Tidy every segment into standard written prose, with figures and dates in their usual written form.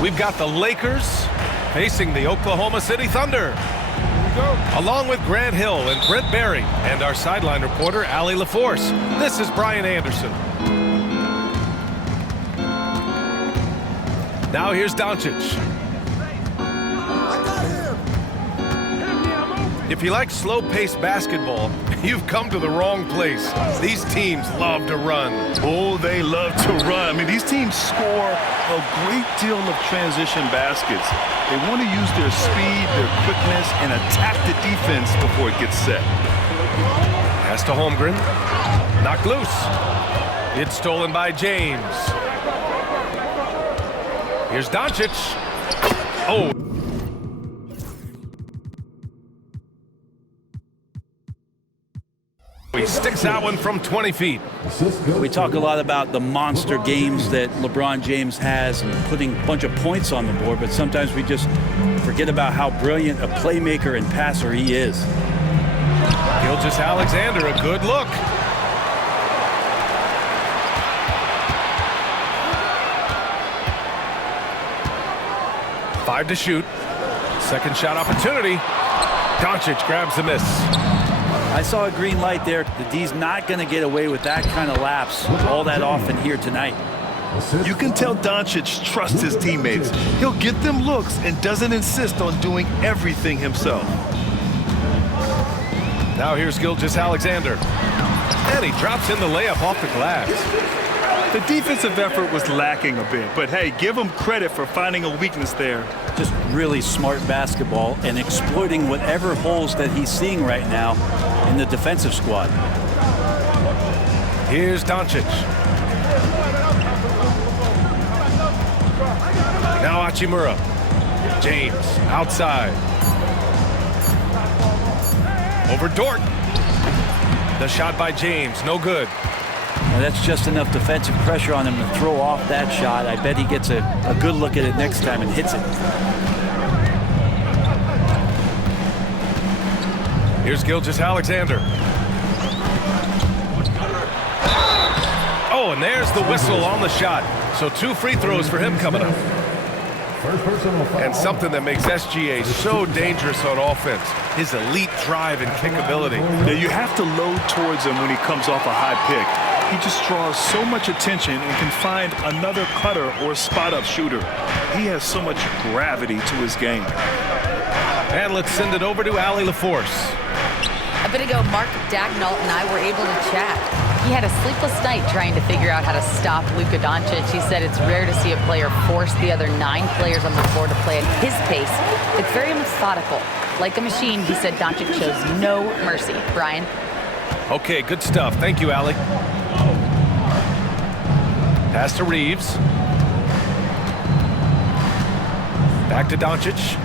We've got the Lakers facing the Oklahoma City Thunder. Along with Grant Hill and Brent Barry and our sideline reporter, Allie LaForce. This is Brian Anderson. Now here's Doncic. If you like slow-paced basketball, you've come to the wrong place. These teams love to run. Oh, they love to run. I mean, these teams score a great deal of transition baskets. They want to use their speed, their quickness, and attack the defense before it gets set. Pass to Holmgren. Knocked loose. It's stolen by James. Here's Doncic. Oh. He sticks that one from 20 feet. We talk a lot about the monster games that LeBron James has and putting a bunch of points on the board, but sometimes we just forget about how brilliant a playmaker and passer he is. Gilgeous-Alexander, a good look. Five to shoot. Second shot opportunity. Doncic grabs the miss. I saw a green light there. The D's not going to get away with that kind of lapse all that often here tonight. You can tell Doncic trusts his teammates. He'll get them looks and doesn't insist on doing everything himself. Now here's Gilgeous-Alexander. And he drops in the layup off the glass. The defensive effort was lacking a bit, but hey, give him credit for finding a weakness there. Just really smart basketball and exploiting whatever holes that he's seeing right now in the defensive squad. Here's Doncic. Now Hachimura. James outside. Over Dort. The shot by James, no good. Now that's just enough defensive pressure on him to throw off that shot. I bet he gets a good look at it next time and hits it. Here's Gilgeous-Alexander. Oh, and there's the whistle on the shot. So 2 free throws for him coming up. And something that makes SGA so dangerous on offense, his elite drive and kick ability. Now you have to load towards him when he comes off a high pick. He just draws so much attention and can find another cutter or spot-up shooter. He has so much gravity to his game. And let's send it over to Allie LaForce. A bit ago, Mark Daigneault and I were able to chat. He had a sleepless night trying to figure out how to stop Luka Doncic. He said it's rare to see a player force the other 9 players on the floor to play at his pace. It's very methodical. Like a machine, he said Doncic shows no mercy. Brian? Okay, good stuff. Thank you, Allie. Pass to Reeves. Back to Doncic.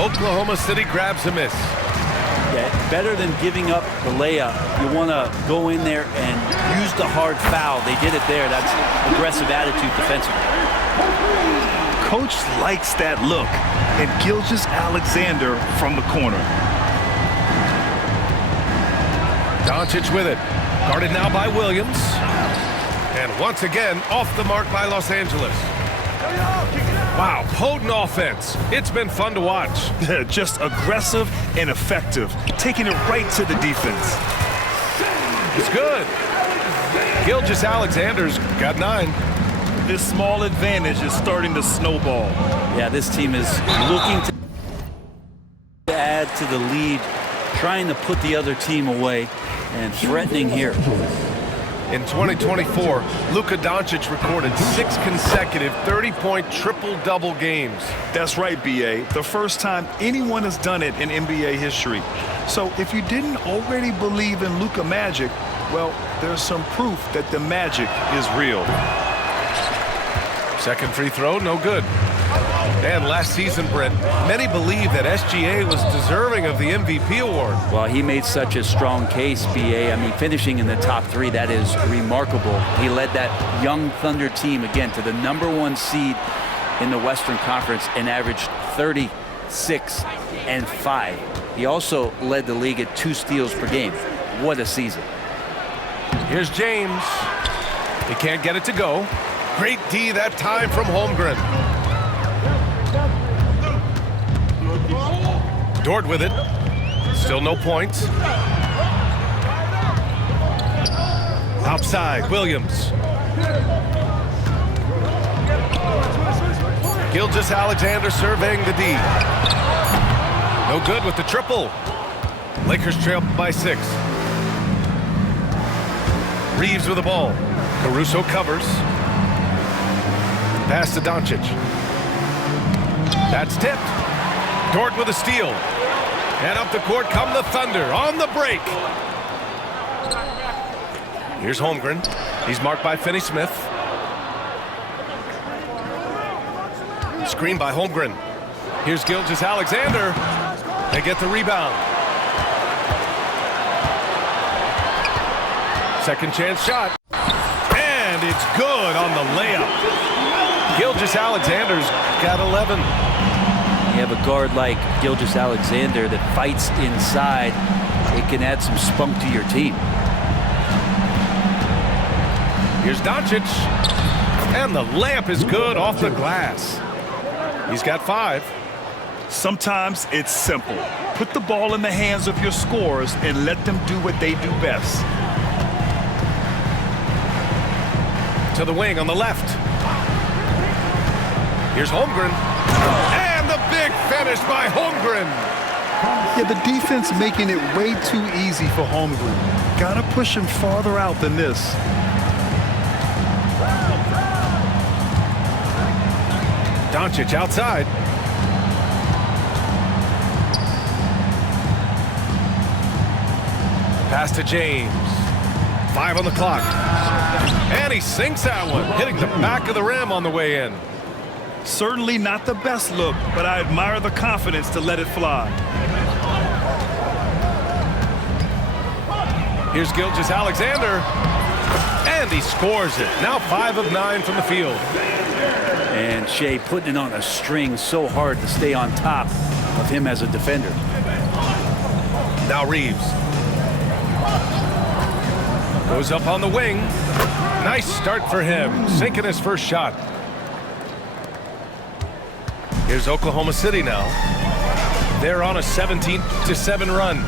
Oklahoma City grabs a miss. Yeah, better than giving up the layup. You want to go in there and use the hard foul. They did it there. That's aggressive attitude defensively. Coach likes that look. And Gilgeous-Alexander from the corner. Doncic with it. Guarded now by Williams. And once again, off the mark by Los Angeles. Wow, potent offense. It's been fun to watch. Just aggressive and effective, taking it right to the defense. It's good. Gilgeous-Alexander's got 9. This small advantage is starting to snowball. Yeah, this team is looking to add to the lead, trying to put the other team away, and threatening here. In 2024, Luka Doncic recorded 6 consecutive 30-point triple-double games. That's right, B.A. The first time anyone has done it in NBA history. So if you didn't already believe in Luka Magic, well, there's some proof that the magic is real. Second free throw, no good. And last season, Brent, many believe that SGA was deserving of the MVP award. Well, he made such a strong case, B.A. I mean, finishing in the top 3, that is remarkable. He led that young Thunder team, again, to the #1 seed in the Western Conference and averaged 36 and 5. He also led the league at 2 steals per game. What a season. Here's James. He can't get it to go. Great D that time from Holmgren. Dort with it. Still no points. Outside, Williams. Gilgeous-Alexander surveying the D. No good with the triple. Lakers trail by 6. Reeves with the ball. Caruso covers. Pass to Doncic. That's tipped. Dort with a steal. And up the court come the Thunder on the break. Here's Holmgren. He's marked by Finney-Smith. Screen by Holmgren. Here's Gilgeous-Alexander. They get the rebound. Second chance shot. And it's good on the layup. Gilgeous-Alexander's got 11. You have a guard like Gilgeous-Alexander that fights inside. It can add some spunk to your team. Here's Doncic. And the layup is good off the glass. He's got 5. Sometimes it's simple. Put the ball in the hands of your scorers and let them do what they do best. To the wing on the left. Here's Holmgren. And the big finish by Holmgren. Yeah, the defense making it way too easy for Holmgren. Gotta push him farther out than this. Doncic outside. Pass to James. 5 on the clock. And he sinks that one, hitting the back of the rim on the way in. Certainly not the best look, but I admire the confidence to let it fly. Here's Gilgeous-Alexander. And he scores it. Now 5 of 9 from the field. And Shea putting it on a string so hard to stay on top of him as a defender. Now Reeves. Goes up on the wing. Nice start for him, sinking his first shot. Here's Oklahoma City now. They're on a 17-7 run.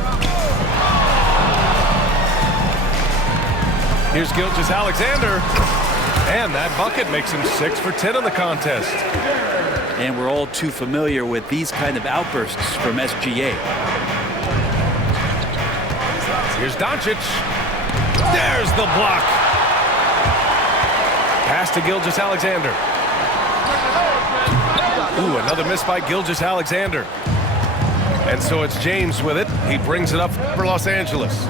Here's Gilgeous-Alexander. And that bucket makes him 6 for 10 in the contest. And we're all too familiar with these kind of outbursts from SGA. Here's Doncic. There's the block. Pass to Gilgeous-Alexander. Ooh, another miss by Gilgeous-Alexander. And so it's James with it. He brings it up for Los Angeles.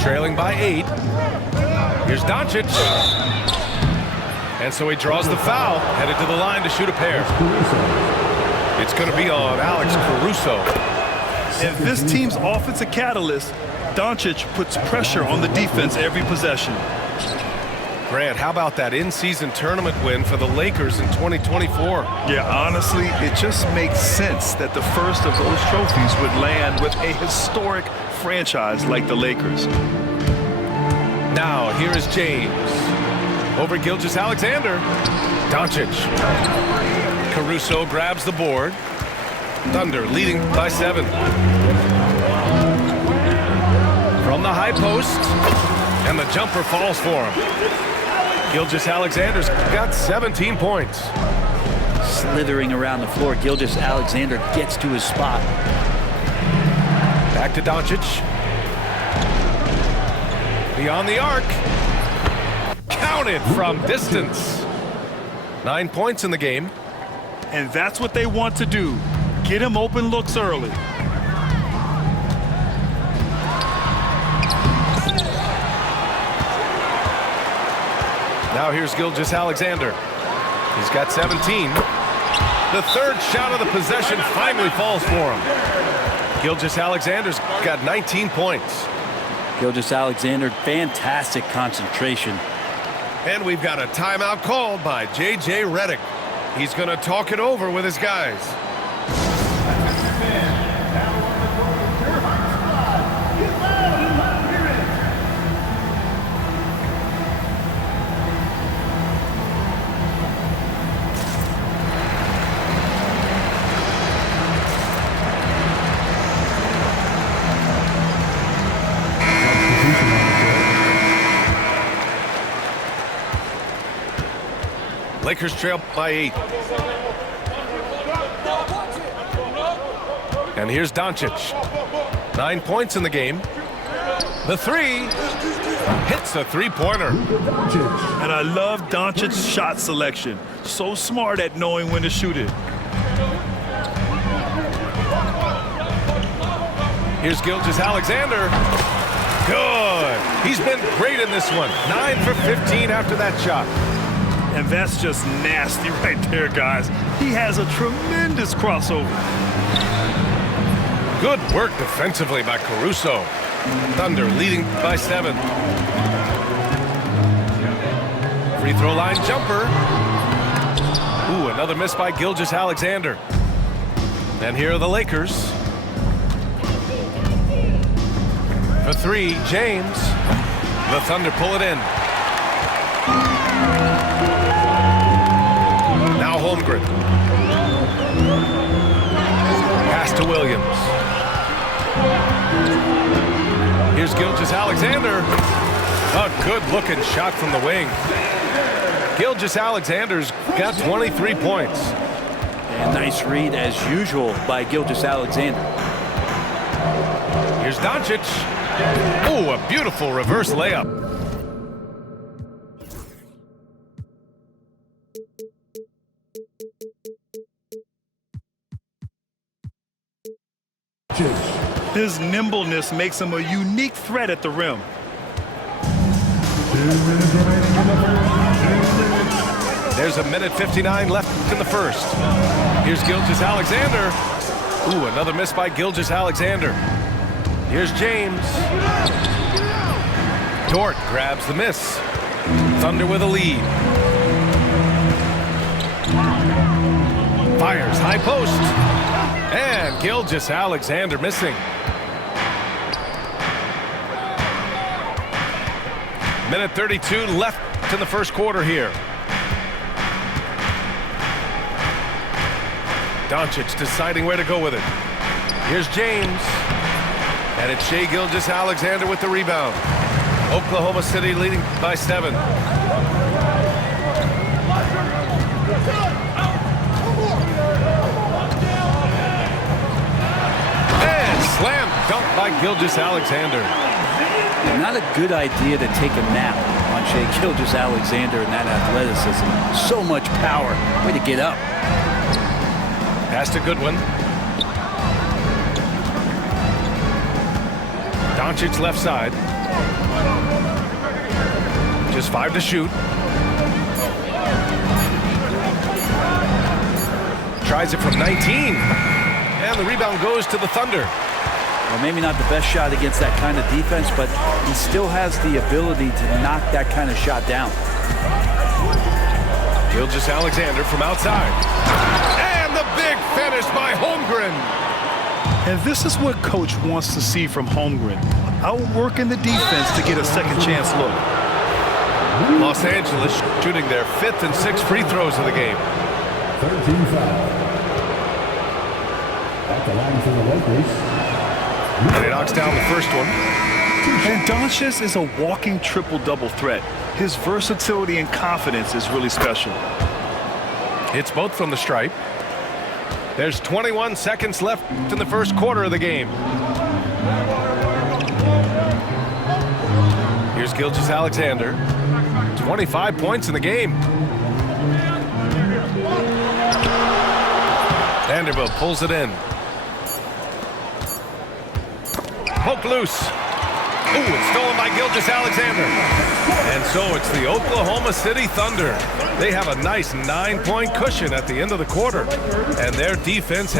Trailing by 8. Here's Doncic. And so he draws the foul, headed to the line to shoot a pair. It's going to be on Alex Caruso. If this team's offensive catalyst, Doncic puts pressure on the defense every possession. Grant, how about that in-season tournament win for the Lakers in 2024? Yeah, honestly, it just makes sense that the first of those trophies would land with a historic franchise like the Lakers. Now, here is James. Over Gilgeous-Alexander. Doncic. Caruso grabs the board. Thunder leading by 7. From the high post. And the jumper falls for him. Gilgeous-Alexander's got 17 points. Slithering around the floor, Gilgeous-Alexander gets to his spot. Back to Doncic. Beyond the arc. Counted from distance. 9 points in the game. And that's what they want to do. Get him open looks early. Now here's Gilgeous-Alexander. He's got 17. The third shot of the possession finally falls for him. Gilgeous-Alexander's got 19 points. Gilgeous-Alexander, fantastic concentration. And we've got a timeout called by J.J. Redick. He's going to talk it over with his guys. Lakers trail by 8. And here's Doncic. 9 points in the game. The 3 hits a three-pointer. And I love Doncic's shot selection. So smart at knowing when to shoot it. Here's Gilgeous-Alexander. Good. He's been great in this one. 9 for 15 after that shot. And that's just nasty right there, guys. He has a tremendous crossover. Good work defensively by Caruso. Thunder leading by 7. Free throw line jumper. Ooh, another miss by Gilgeous-Alexander. And here are the Lakers. For 3, James. The Thunder pull it in. Now Holmgren. Pass to Williams. Here's Gilgeous-Alexander. A good-looking shot from the wing. Gilgeous-Alexander's got 23 points. And nice read, as usual, by Gilgeous-Alexander. Here's Doncic. Oh, a beautiful reverse layup. His nimbleness makes him a unique threat at the rim. There's a minute 59 left in the first. Here's Gilgeous-Alexander. Ooh, another miss by Gilgeous-Alexander. Here's James. Dort grabs the miss. Thunder with a lead. Fires high post. And Gilgeous-Alexander missing. Minute 32 left in the first quarter here. Doncic deciding where to go with it. Here's James. And it's Shai Gilgeous-Alexander with the rebound. Oklahoma City leading by 7. And slam dunk by Gilgeous-Alexander. Not a good idea to take a nap on Shai Gilgeous-Alexander and that athleticism. So much power. Way to get up. Pass to Goodwin. Doncic left side. Just 5 to shoot. Tries it from 19. And the rebound goes to the Thunder. Well, maybe not the best shot against that kind of defense, but he still has the ability to knock that kind of shot down. Gilgeous-Alexander from outside. And the big finish by Holmgren. And this is what Coach wants to see from Holmgren. Outworking the defense to get a second chance look. Los Angeles shooting their 5th and 6th free throws of the game. 13 foul. At the line for the Lakers. And he knocks down the first one. And Doncic is a walking triple-double threat. His versatility and confidence is really special. Hits both from the stripe. There's 21 seconds left in the first quarter of the game. Here's Gilgeous-Alexander. 25 points in the game. Vanderbilt pulls it in. Poke loose. Ooh, it's stolen by Gilgeous-Alexander. And so it's the Oklahoma City Thunder. They have a nice 9-point cushion at the end of the quarter. And their defense...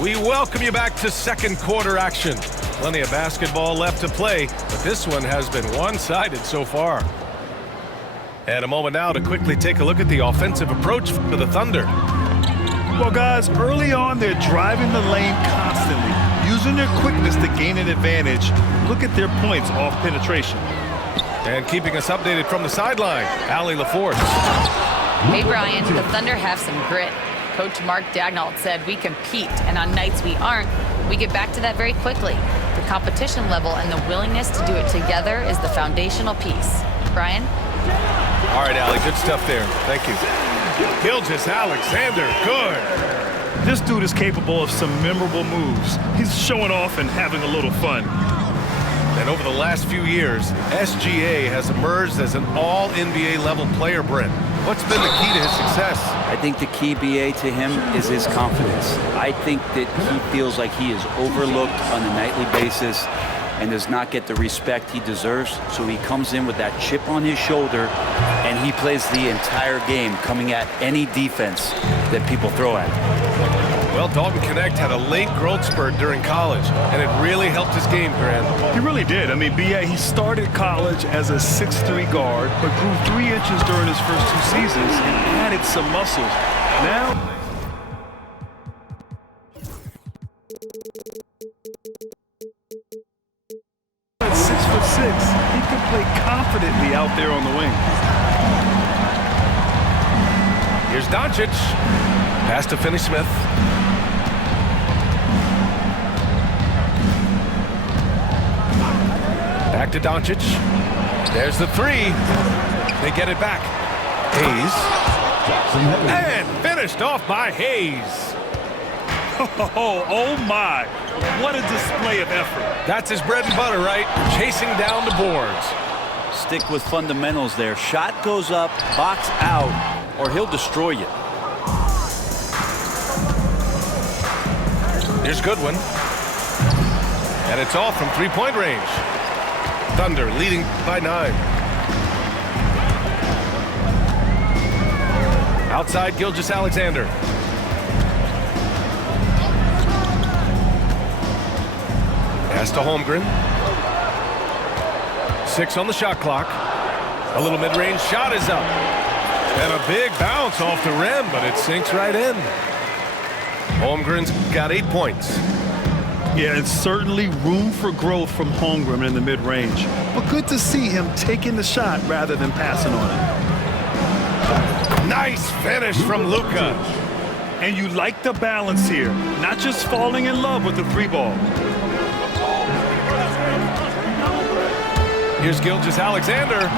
We welcome you back to second quarter action. Plenty of basketball left to play, but this one has been one-sided so far. And a moment now to quickly take a look at the offensive approach for the Thunder. Well, guys, early on, they're driving the lane constantly, using their quickness to gain an advantage. Look at their points off penetration. And keeping us updated from the sideline, Allie LaForce. Hey, Brian, the Thunder have some grit. Coach Mark Daigneault said we compete, and on nights we aren't, we get back to that very quickly. The competition level and the willingness to do it together is the foundational piece. Brian? All right, Allie, good stuff there. Thank you. Gilgeous-Alexander, good. This dude is capable of some memorable moves. He's showing off and having a little fun. And over the last few years, SGA has emerged as an all-NBA level player, Brent. What's been the key to his success? I think the key, BA, to him is his confidence. I think that he feels like he is overlooked on a nightly basis and does not get the respect he deserves. So he comes in with that chip on his shoulder and he plays the entire game coming at any defense that people throw at him. Well, Dalton Knecht had a late growth spurt during college, and it really helped his game, Grant. He really did. I mean, B.A., he started college as a 6'3" guard, but grew 3 inches during his first 2 seasons and added some muscles. Now, at 6'6", he can play confidently out there on the wing. Here's Doncic. Pass to Finney-Smith. Back to Doncic. There's the 3. They get it back. Hayes. And finished off by Hayes. Oh my. What a display of effort. That's his bread and butter, right? Chasing down the boards. Stick with fundamentals there. Shot goes up, box out, or he'll destroy you. Here's Goodwin. And it's off from 3-point range. Thunder leading by 9. Outside Gilgeous-Alexander. Pass to Holmgren. 6 on the shot clock. A little mid-range shot is up. And a big bounce off the rim, but it sinks right in. Holmgren's got 8 points. Yeah, it's certainly room for growth from Holmgren in the mid-range. But good to see him taking the shot rather than passing on it. Nice finish from Luka. And you like the balance here, not just falling in love with the 3-ball. Here's Gilgeous-Alexander.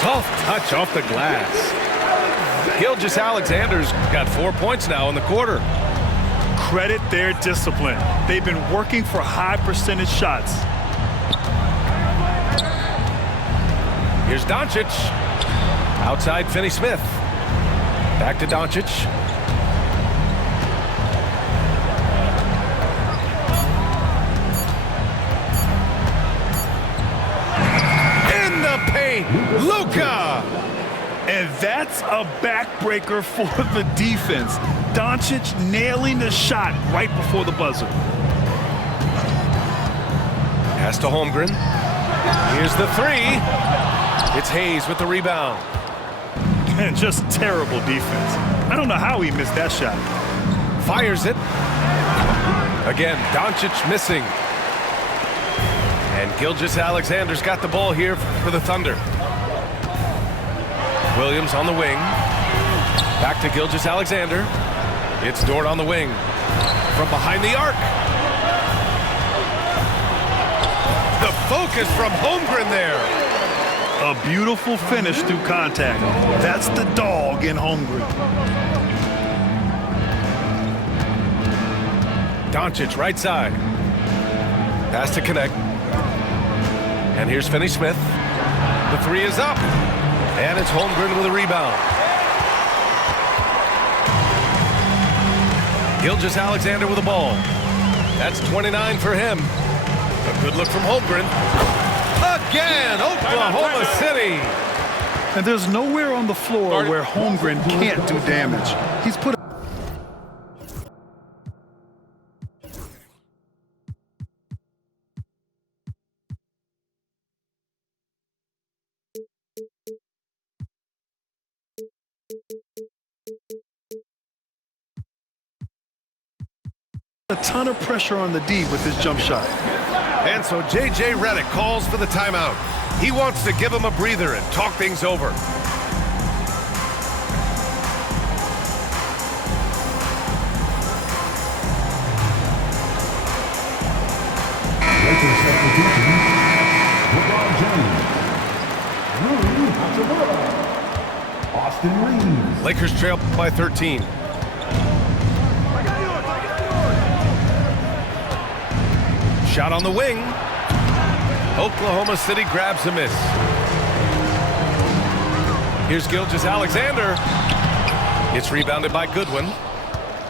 Soft touch off the glass. Gilgeous-Alexander's got 4 points now in the quarter. Credit their discipline. They've been working for high percentage shots. Here's Doncic. Outside Finney-Smith. Back to Doncic. In the paint, Luka. And that's a backbreaker for the defense. Doncic nailing the shot right before the buzzer. Pass to Holmgren. Here's the 3. It's Hayes with the rebound. And just terrible defense. I don't know how he missed that shot. Fires it. Again, Doncic missing. And Gilgeous-Alexander's got the ball here for the Thunder. Williams on the wing. Back to Gilgeous-Alexander. It's Dort on the wing. From behind the arc. The focus from Holmgren there. A beautiful finish through contact. That's the dog in Holmgren. Doncic right side. Pass to Knecht. And here's Finney-Smith. The 3 is up. And it's Holmgren with a rebound. Gilgeous-Alexander with the ball. That's 29 for him. A good look from Holmgren. Again, Oklahoma City. And there's nowhere on the floor where Holmgren can't do damage. He's put a ton of pressure on the D with his jump shot. And so J.J. Redick calls for the timeout. He wants to give him a breather and talk things over. Lakers substitution. LeBron James. Rui Hachimura. Austin Reeves. Lakers trail by 13. Shot on the wing. Oklahoma City grabs a miss. Here's Gilgeous-Alexander. It's rebounded by Goodwin.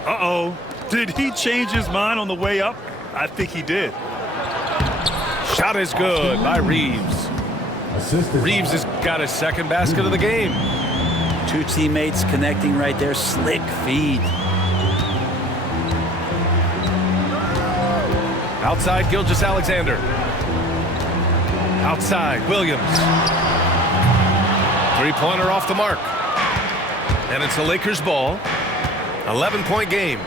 Uh-oh. Did he change his mind on the way up? I think he did. Shot is good by Reeves. Assisted. Reeves has got his second basket of the game. Two teammates connecting right there. Slick feed. Outside, Gilgeous-Alexander. Outside, Williams. Three-pointer off the mark. And it's the Lakers' ball. 11-point game.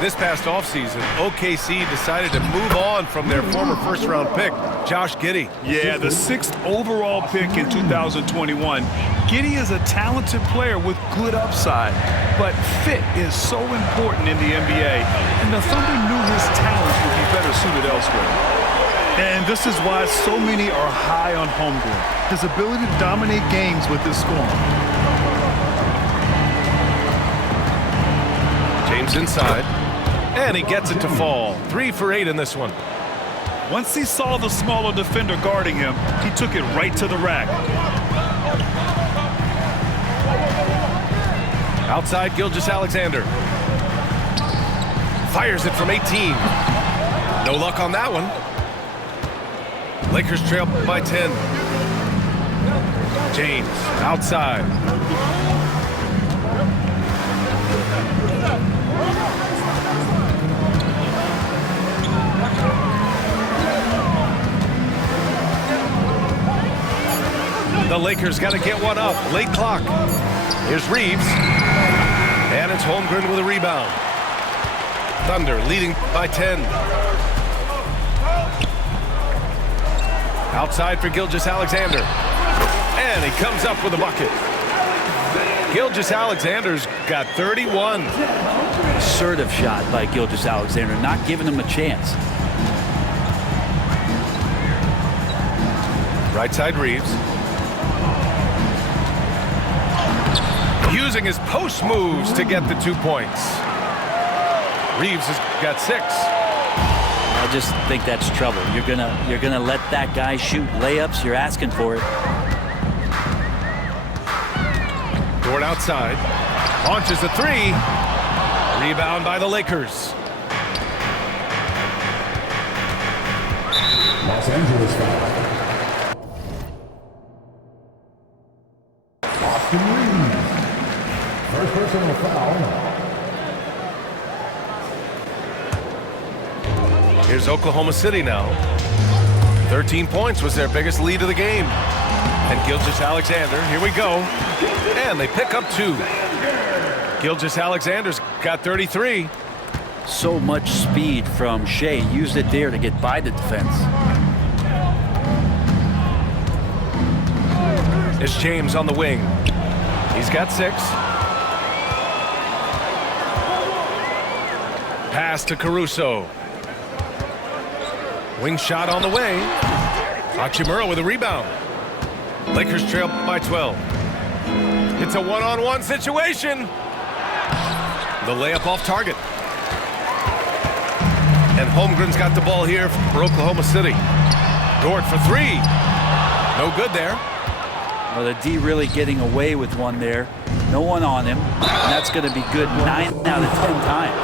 This past offseason, OKC decided to move on from their former first-round pick, Josh Giddey. Yeah, the 6th overall pick in 2021. Giddey is a talented player with good upside, but fit is so important in the NBA, and the Thunder knew his talents would be better suited elsewhere. And this is why so many are high on Holmgren. His ability to dominate games with his scoring. James inside, and he gets it to fall. 3 for 8 in this one. Once he saw the smaller defender guarding him, he took it right to the rack. Outside, Gilgeous-Alexander. Fires it from 18. No luck on that one. Lakers trail by 10. James outside. The Lakers got to get one up. Late clock. Here's Reeves. And it's Holmgren with a rebound. Thunder leading by 10. Outside for Gilgeous-Alexander. And he comes up with a bucket. Gilgeous-Alexander's got 31. Assertive shot by Gilgeous-Alexander, not giving him a chance. Right side, Reeves. Using his post moves to get the 2 points. Reeves has got 6. I just think that's trouble. You're gonna let that guy shoot layups. You're asking for it. Dort outside. Launches a 3. Rebound by the Lakers. Los Angeles foul. Austin Reeves. First personal foul. Here's Oklahoma City now. 13 points was their biggest lead of the game. And Gilgeous-Alexander, here we go. And they pick up 2. Gilgeous-Alexander's got 33. So much speed from Shea. Used it there to get by the defense. It's James on the wing. He's got 6. Pass to Caruso. Wing shot on the way. Hachimura with a rebound. Lakers trail by 12. It's a one-on-one situation. The layup off target. And Holmgren's got the ball here for Oklahoma City. Dort for 3. No good there. Well, the D really getting away with one there. No one on him. And that's going to be good 9 out of 10 times.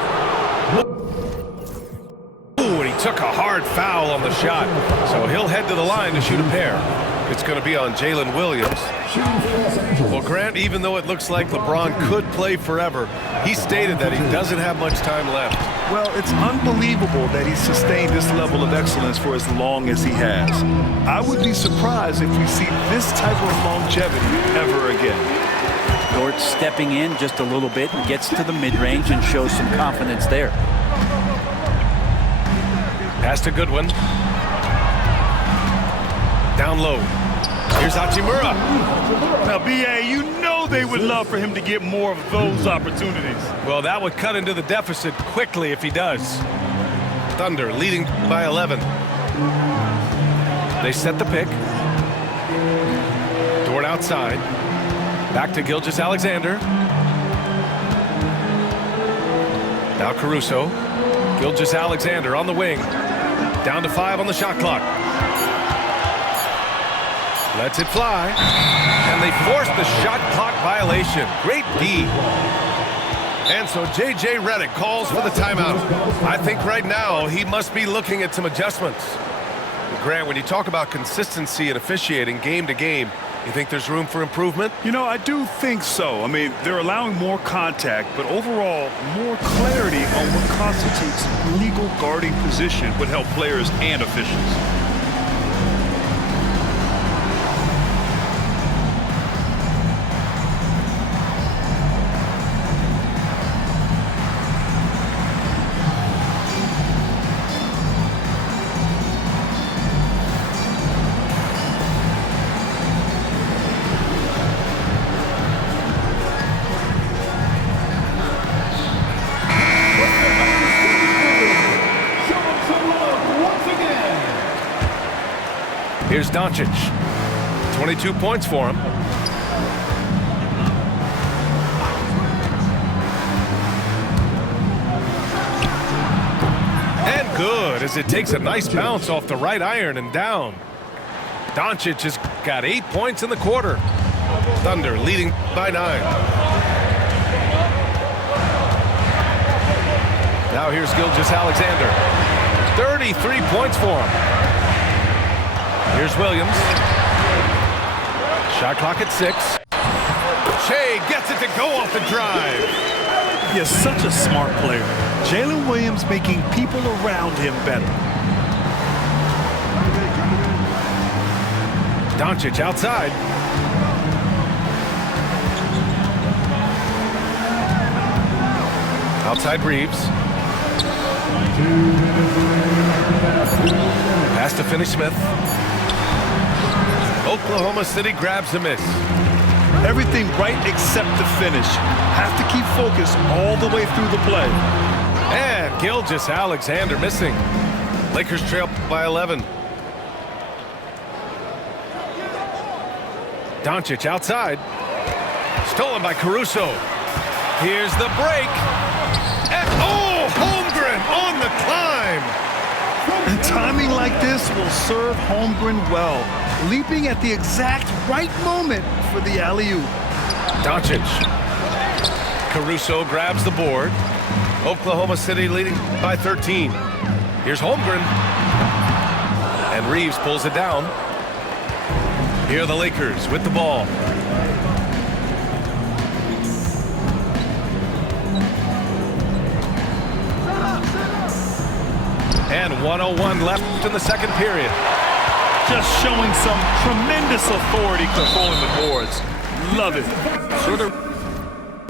Ooh, and he took a hard foul on the shot. So he'll head to the line to shoot a pair. It's going to be on Jalen Williams. Well, Grant, even though it looks like LeBron could play forever, he stated that he doesn't have much time left. Well, it's unbelievable that he's sustained this level of excellence for as long as he has. I would be surprised if we see this type of longevity ever again. Dort stepping in just a little bit and gets to the mid-range and shows some confidence there. Pass to Goodwin. Down low. Here's Hachimura. Now, B.A., you know they would love for him to get more of those opportunities. Well, that would cut into the deficit quickly if he does. Thunder leading by 11. They set the pick. Dort outside. Back to Gilgeous-Alexander. Now Caruso. Gilgeous-Alexander on the wing. Down to 5 on the shot clock. Lets it fly. And they force the shot anticipation. Great D. And so J.J. Redick calls for the timeout. I think right now he must be looking at some adjustments. Grant, when you talk about consistency and officiating game to game, you think there's room for improvement? You know, I do think so. I mean, they're allowing more contact, but overall, more clarity on what constitutes legal guarding position would help players and officials. Here's Doncic. 22 points for him. And good as it takes a nice bounce off the right iron and down. Doncic has got 8 points in the quarter. Thunder leading by 9. Now here's Gilgeous-Alexander. 33 points for him. Here's Williams. Shot clock at 6. Shea gets it to go off the drive. He is such a smart player. Jalen Williams making people around him better. Doncic outside. Outside Reeves. Pass to Finney-Smith. Oklahoma City grabs a miss. Everything right except the finish. Have to keep focus all the way through the play. And Gilgeous-Alexander missing. Lakers trail by 11. Doncic outside. Stolen by Caruso. Here's the break. And oh, Holmgren on the climb. And timing like this will serve Holmgren well. Leaping at the exact right moment for the alley-oop. Doncic. Caruso grabs the board. Oklahoma City leading by 13. Here's Holmgren. And Reeves pulls it down. Here are the Lakers with the ball. And 1:01 left in the second period. Just showing some tremendous authority controlling the boards. Love it. Sort of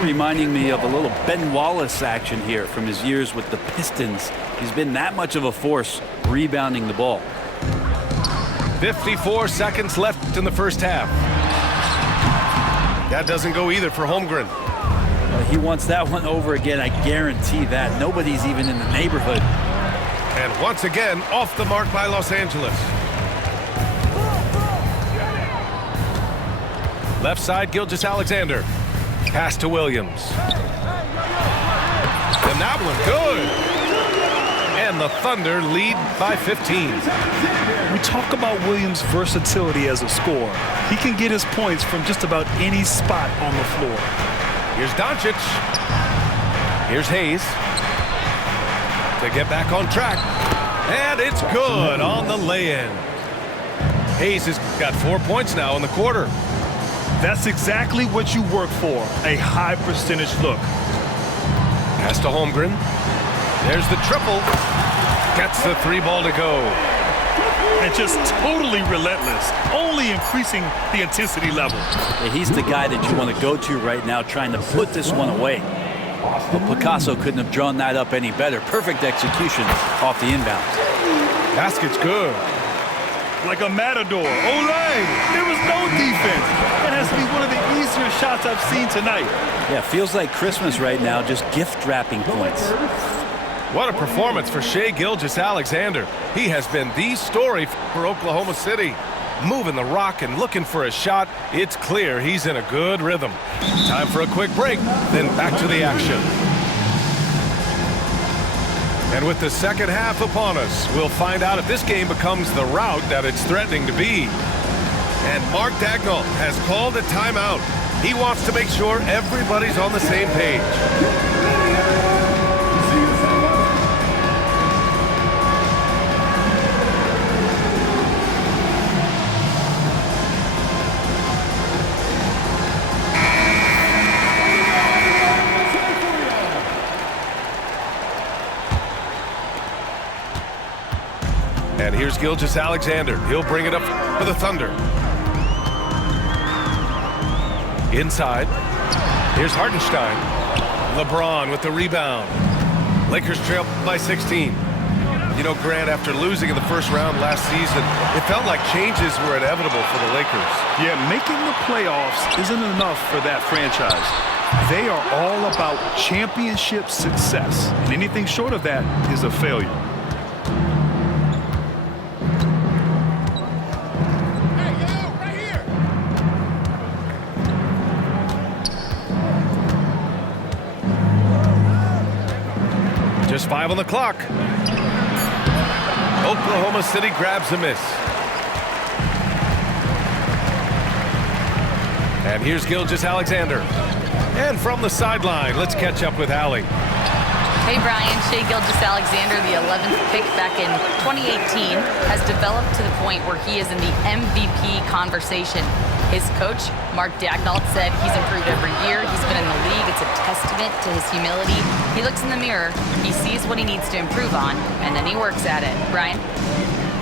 reminding me of a little Ben Wallace action here from his years with the Pistons. He's been that much of a force rebounding the ball. 54 seconds left in the first half. That doesn't go either for Holmgren. He wants that one over again, I guarantee that. Nobody's even in the neighborhood. And once again, off the mark by Los Angeles. Left side, Gilgeous-Alexander. Pass to Williams. And that one, good. And the Thunder lead by 15. We talk about Williams' versatility as a scorer. He can get his points from just about any spot on the floor. Here's Doncic. Here's Hayes. To get back on track. And it's good on the lay-in. Hayes has got 4 points now in the quarter. That's exactly what you work for, a high percentage look. Pass to Holmgren. There's the triple. Gets the 3 ball to go. And just totally relentless, only increasing the intensity level. Yeah, he's the guy that you want to go to right now trying to put this one away. But Picasso couldn't have drawn that up any better. Perfect execution off the inbound. Basket's good. Like a matador. Olay! There was no defense. That has to be one of the easier shots I've seen tonight. Yeah, feels like Christmas right now, just gift wrapping points. What a performance for Shai Gilgeous-Alexander. He has been the story for Oklahoma City. Moving the rock and looking for a shot. It's clear he's in a good rhythm. Time for a quick break, then back to the action. And with the second half upon us, we'll find out if this game becomes the rout that it's threatening to be. And Mark Daigneault has called a timeout. He wants to make sure everybody's on the same page. And here's Gilgeous-Alexander. He'll bring it up for the Thunder. Inside. Here's Hartenstein. LeBron with the rebound. Lakers trail by 16. You know, Grant, after losing in the first round last season, it felt like changes were inevitable for the Lakers. Yeah, making the playoffs isn't enough for that franchise. They are all about championship success, and anything short of that is a failure. Just 5 on the clock. Oklahoma City grabs a miss. And here's Gilgeous-Alexander. And from the sideline, let's catch up with Allie. Hey, Brian. Shai Gilgeous-Alexander, the 11th pick back in 2018, has developed to the point where he is in the MVP conversation. His coach, Mark Daigneault, said he's improved every year. He's been in the league. It's a testament to his humility. He looks in the mirror, he sees what he needs to improve on, and then he works at it. Brian?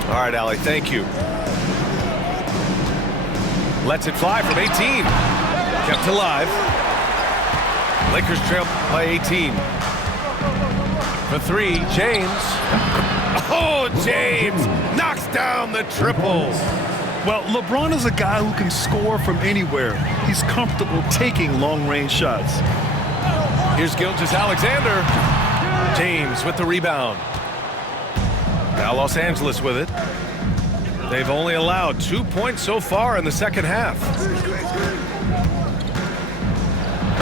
All right, Allie, thank you. Lets it fly from 18. Kept alive. Lakers trail by 18. For 3, James. Oh, James knocks down the triple. Well, LeBron is a guy who can score from anywhere. He's comfortable taking long-range shots. Here's Gilgeous-Alexander. James with the rebound. Now Los Angeles with it. They've only allowed 2 points so far in the second half.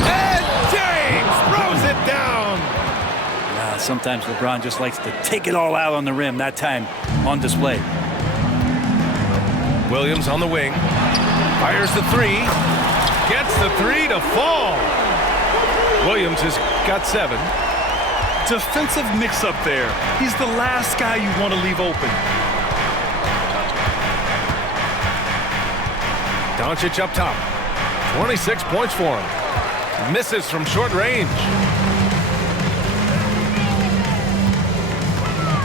And James throws it down. Sometimes LeBron just likes to take it all out on the rim. That time on display. Williams on the wing. Fires the 3. Gets the 3 to fall. Williams has got 7. Defensive mix-up there. He's the last guy you want to leave open. Doncic up top. 26 points for him. Misses from short range.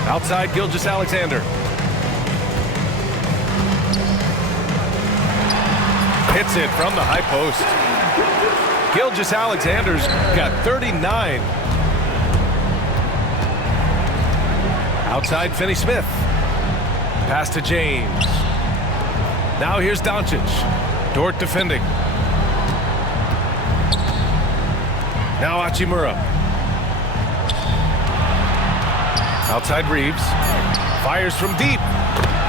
Outside, Gilgeous-Alexander. Hits it from the high post. Gilgeous-Alexander's got 39. Outside, Finney-Smith. Pass to James. Now here's Doncic. Dort defending. Now Hachimura. Outside Reeves. Fires from deep.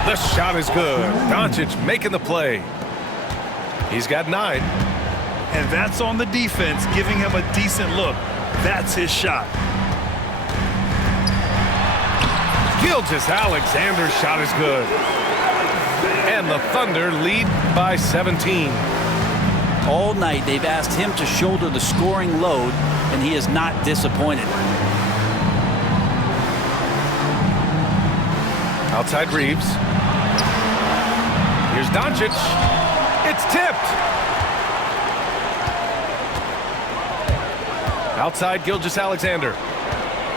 The shot is good. Doncic making the play. He's got 9. And that's on the defense, giving him a decent look. That's his shot. Gilgeous-Alexander's shot is good. And the Thunder lead by 17. All night they've asked him to shoulder the scoring load, and he is not disappointed. Outside Reeves. Here's Doncic. It's tipped. Outside Gilgeous-Alexander.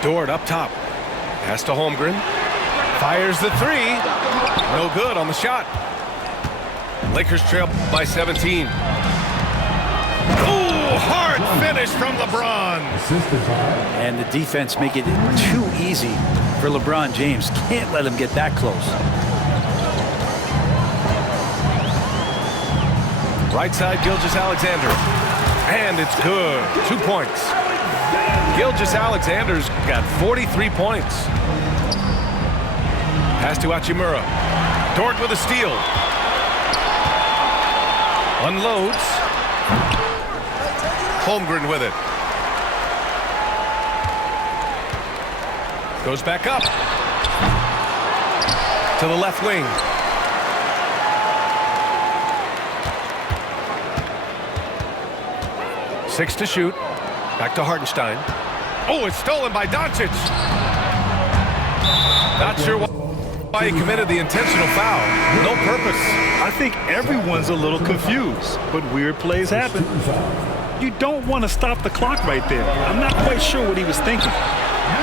Dort up top. Pass to Holmgren. Fires the 3. No good on the shot. Lakers trail by 17. Oh, hard finish from LeBron. And the defense make it too easy for LeBron James. Can't let him get that close. Right side, Gilgeous-Alexander. And it's good. 2 points. Gilgeous-Alexander's got 43 points. Pass to Hachimura. Dort with a steal. Unloads. Holmgren with it. Goes back up. To the left wing. 6 to shoot. Back to Hartenstein. Oh, it's stolen by Doncic. Not sure why he committed the intentional foul. No purpose. I think everyone's a little confused, but weird plays happen. You don't want to stop the clock right there. I'm not quite sure what he was thinking.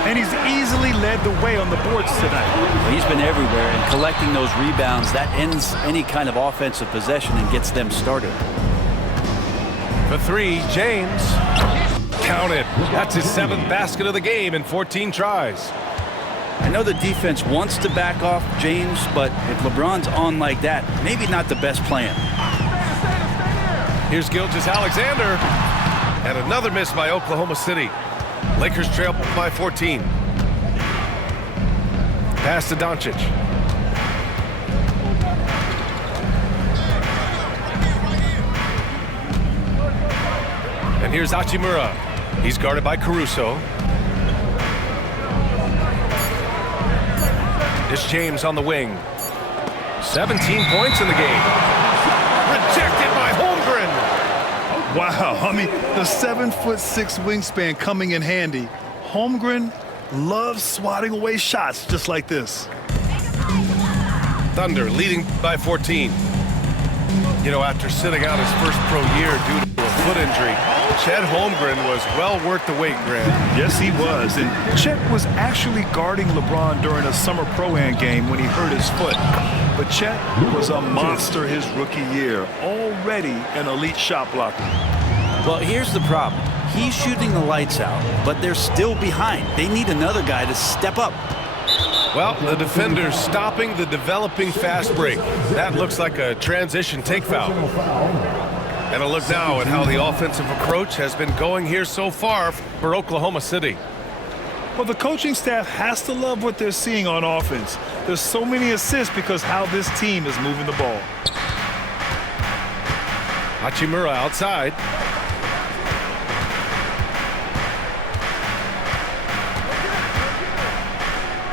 And he's easily led the way on the boards tonight. He's been everywhere, and collecting those rebounds, that ends any kind of offensive possession and gets them started. For 3, James. Counted. That's his 7th basket of the game in 14 tries. I know the defense wants to back off James, but if LeBron's on like that, maybe not the best plan. Here's Gilgeous-Alexander. And another miss by Oklahoma City. Lakers trail by 14. Pass to Doncic. And here's Hachimura. He's guarded by Caruso. It's James on the wing. 17 points in the game. Rejected by Holmgren. Wow, I mean, the 7'6" wingspan coming in handy. Holmgren loves swatting away shots just like this. Thunder leading by 14. You know, after sitting out his first pro year due to a foot injury, Chet Holmgren was well worth the wait, Grant. Yes, he was. And Chet was actually guarding LeBron during a summer pro-am game when he hurt his foot. But Chet was a monster his rookie year, already an elite shot blocker. Well, here's the problem. He's shooting the lights out, but they're still behind. They need another guy to step up. Well, the defender's stopping the developing fast break. That looks like a transition take foul. And a look now at how the offensive approach has been going here so far for Oklahoma City. Well, the coaching staff has to love what they're seeing on offense. There's so many assists because how this team is moving the ball. Hachimura outside.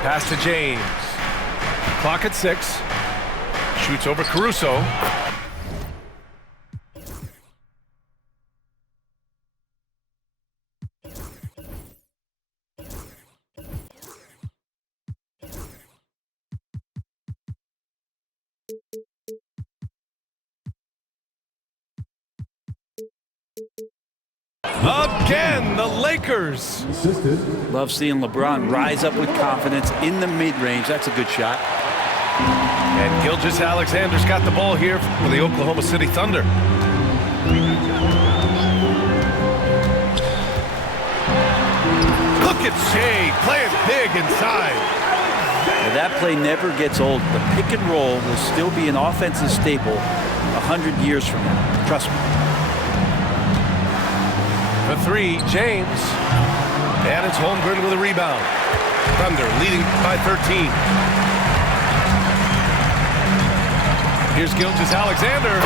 Pass to James. Clock at 6. Shoots over Caruso. Again, the Lakers. Love seeing LeBron rise up with confidence in the mid-range. That's a good shot. And Gilgeous-Alexander's got the ball here for the Oklahoma City Thunder. Look at Shea playing big inside. Now, that play never gets old. The pick and roll will still be an offensive staple 100 years from now. Trust me. For 3, James. And it's Holmgren with a rebound. Thunder leading by 13. Here's Gilgeous-Alexander.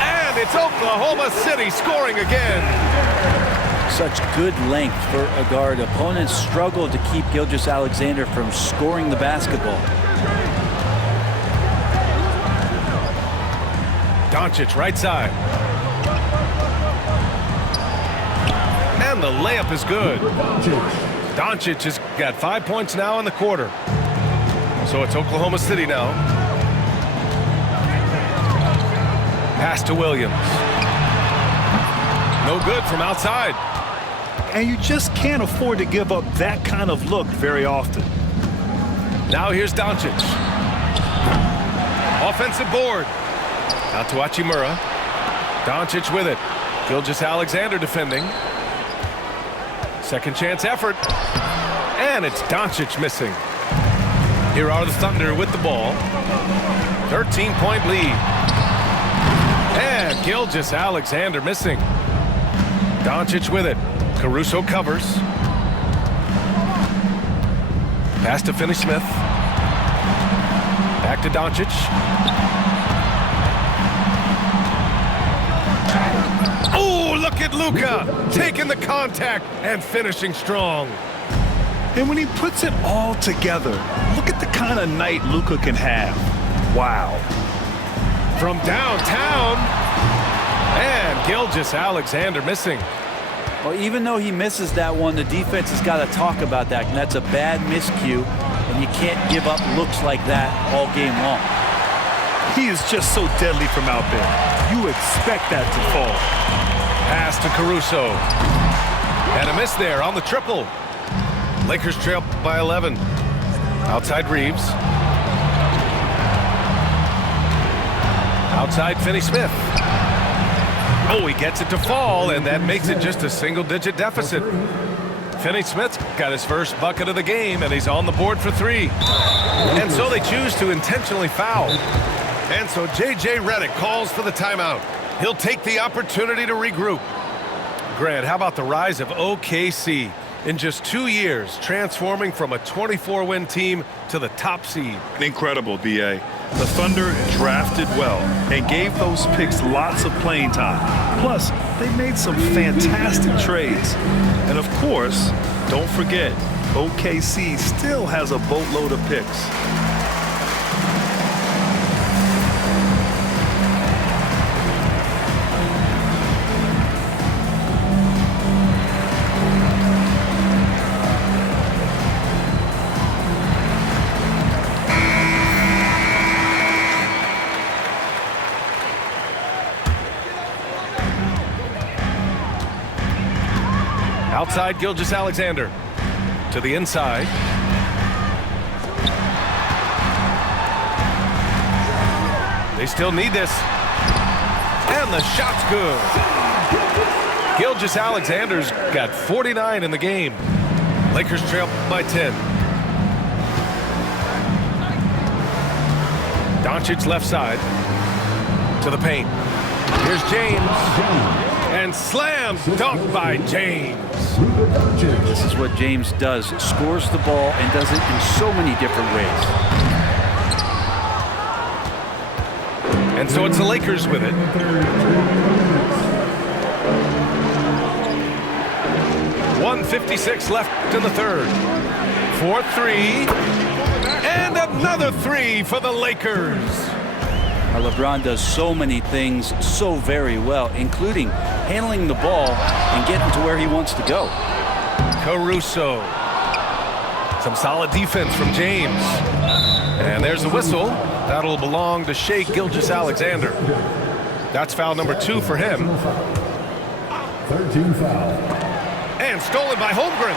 And it's Oklahoma City scoring again. Such good length for a guard. Opponents struggle to keep Gilgeous-Alexander from scoring the basketball. Doncic right side. And the layup is good. Doncic has got 5 points now in the quarter. So it's Oklahoma City now. Pass to Williams. No good from outside. And you just can't afford to give up that kind of look very often. Now here's Doncic. Offensive board. Out to Hachimura. Doncic with it. Gilgeous-Alexander defending. Second chance effort. And it's Doncic missing. Here are the Thunder with the ball. 13-point lead. And Gilgeous-Alexander missing. Doncic with it. Caruso covers. Pass to Finney-Smith. Back to Doncic. Oh, look at Luka taking the contact and finishing strong. And when he puts it all together, look at the kind of night Luka can have. Wow. From downtown. And Gilgeous-Alexander missing. Well, even though he misses that one, the defense has got to talk about that. And that's a bad miscue, and you can't give up looks like that all game long. He is just so deadly from out there. You expect that to fall. Pass to Caruso. And a miss there on the triple. Lakers trail by 11. Outside Reeves. Outside Finney-Smith. Oh, he gets it to fall, and that makes it just a single-digit deficit. Finney-Smith's got his first bucket of the game, and he's on the board for 3. And so they choose to intentionally foul. And so J.J. Redick calls for the timeout. He'll take the opportunity to regroup. Grant, how about the rise of OKC? In just 2 years, transforming from a 24-win team to the top seed. Incredible, B.A. The Thunder drafted well and gave those picks lots of playing time. Plus, they made some fantastic trades. And of course, don't forget, OKC still has a boatload of picks. Outside Gilgeous-Alexander to the inside. They still need this. And the shot's good. Gilgeous-Alexander's got 49 in the game. Lakers trail by 10. Doncic left side to the paint. Here's James. And slam dunk by James. This is what James does. Scores the ball and does it in so many different ways. And so it's the Lakers with it. .156 left in the third. 4-3. And another 3 for the Lakers. LeBron does so many things so very well, including handling the ball and getting to where he wants to go. Caruso. Some solid defense from James. And there's the whistle. That'll belong to Shai Gilgeous-Alexander. That's foul number 2 for him. 13 foul. And stolen by Holmgren.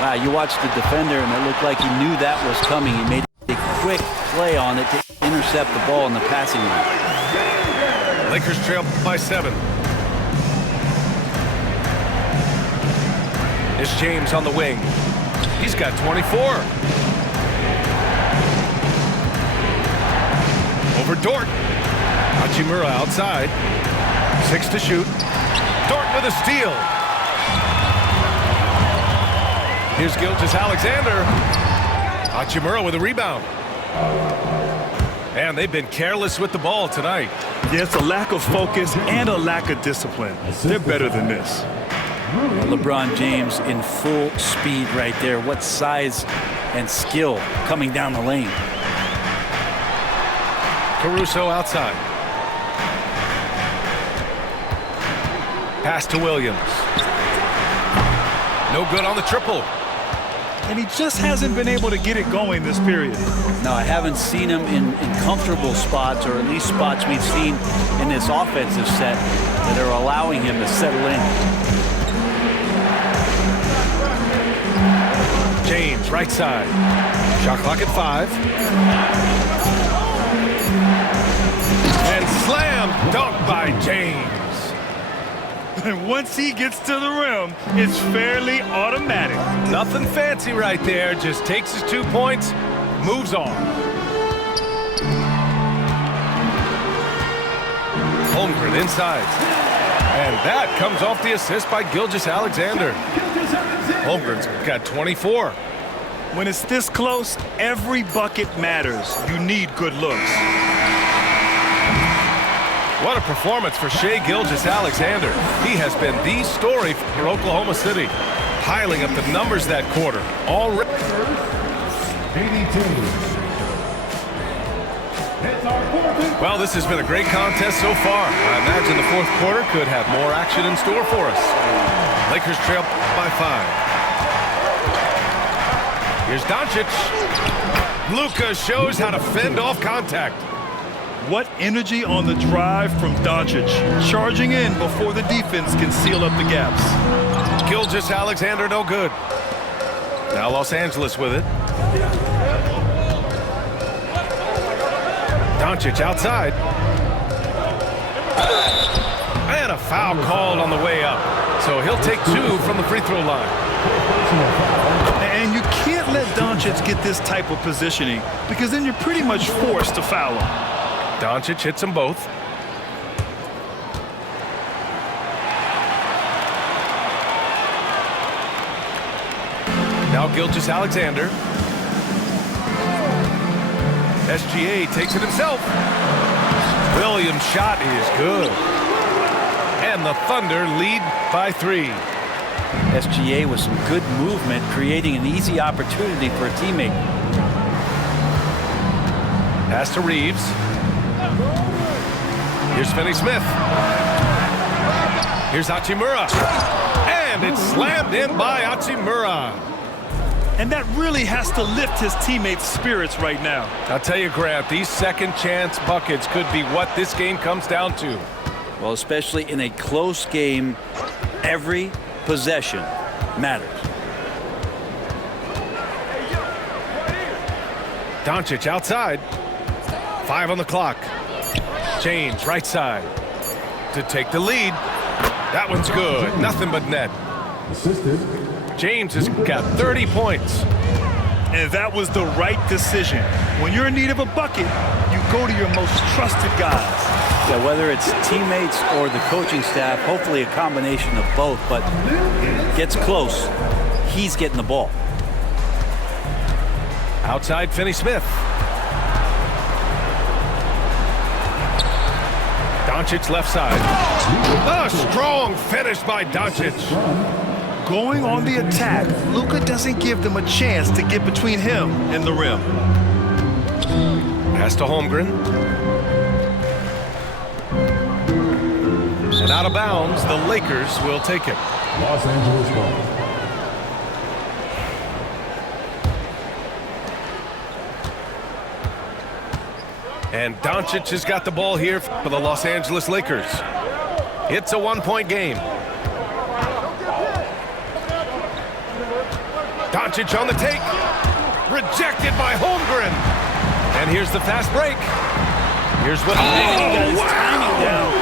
Wow, you watched the defender, and it looked like he knew that was coming. He made a quick play on it to intercept the ball in the passing lane. Lakers trail by 7. It's James on the wing. He's got 24. Over Dort. Hachimura outside. 6 to shoot. Dort with a steal. Here's Gilgeous-Alexander. Hachimura with a rebound. And they've been careless with the ball tonight. Yeah, it's a lack of focus and a lack of discipline. They're better than this. LeBron James in full speed right there. What size and skill coming down the lane. Caruso outside. Pass to Williams. No good on the triple. And he just hasn't been able to get it going this period. No, I haven't seen him in comfortable spots, or at least spots we've seen in this offensive set that are allowing him to settle in. James, right side. Shot clock at 5. And slam dunk by James. And once he gets to the rim, it's fairly automatic. Nothing fancy right there. Just takes his 2 points, moves on. Holmgren inside. And that comes off the assist by Gilgeous-Alexander. Holmgren's got 24. When it's this close, every bucket matters. You need good looks. What a performance for Shai Gilgeous-Alexander. He has been the story for Oklahoma City, piling up the numbers that quarter. Already. 82. It's our 4th Well, this has been a great contest so far. I imagine the fourth quarter could have more action in store for us. Lakers trail by 5. Here's Doncic. Luka shows how to fend off contact. What energy on the drive from Doncic. Charging in before the defense can seal up the gaps. Gilgeous-Alexander no good. Now Los Angeles with it. Doncic outside. And a foul called on the way up. So he'll take 2 from the free throw line. And you can't let Doncic get this type of positioning because then you're pretty much forced to foul him. Doncic hits them both. Now Gilgeous-Alexander. SGA takes it himself. Williams' shot is good. And the Thunder lead by 3. SGA with some good movement, creating an easy opportunity for a teammate. Pass to Reeves. Here's Finney-Smith. Here's Hachimura. And it's slammed in by Hachimura. And that really has to lift his teammates' spirits right now. I'll tell you, Grant, these second chance buckets could be what this game comes down to. Well, especially in a close game, every possession matters. Doncic outside. 5 on the clock. James right side to take the lead. That one's good. Nothing but net. Assisted. James has got 30 points. And that was the right decision. When you're in need of a bucket, you go to your most trusted guys. Yeah, whether it's teammates or the coaching staff, hopefully a combination of both, but gets close, he's getting the ball. Outside Finney-Smith. Doncic left side. A strong finish by Doncic. Going on the attack, Luka doesn't give them a chance to get between him and the rim. Pass to Holmgren. And out of bounds, the Lakers will take it. Los Angeles ball. And Doncic has got the ball here for the Los Angeles Lakers. It's a 1-point game. Doncic on the take. Rejected by Holmgren. And here's the fast break. Here's what Timing down.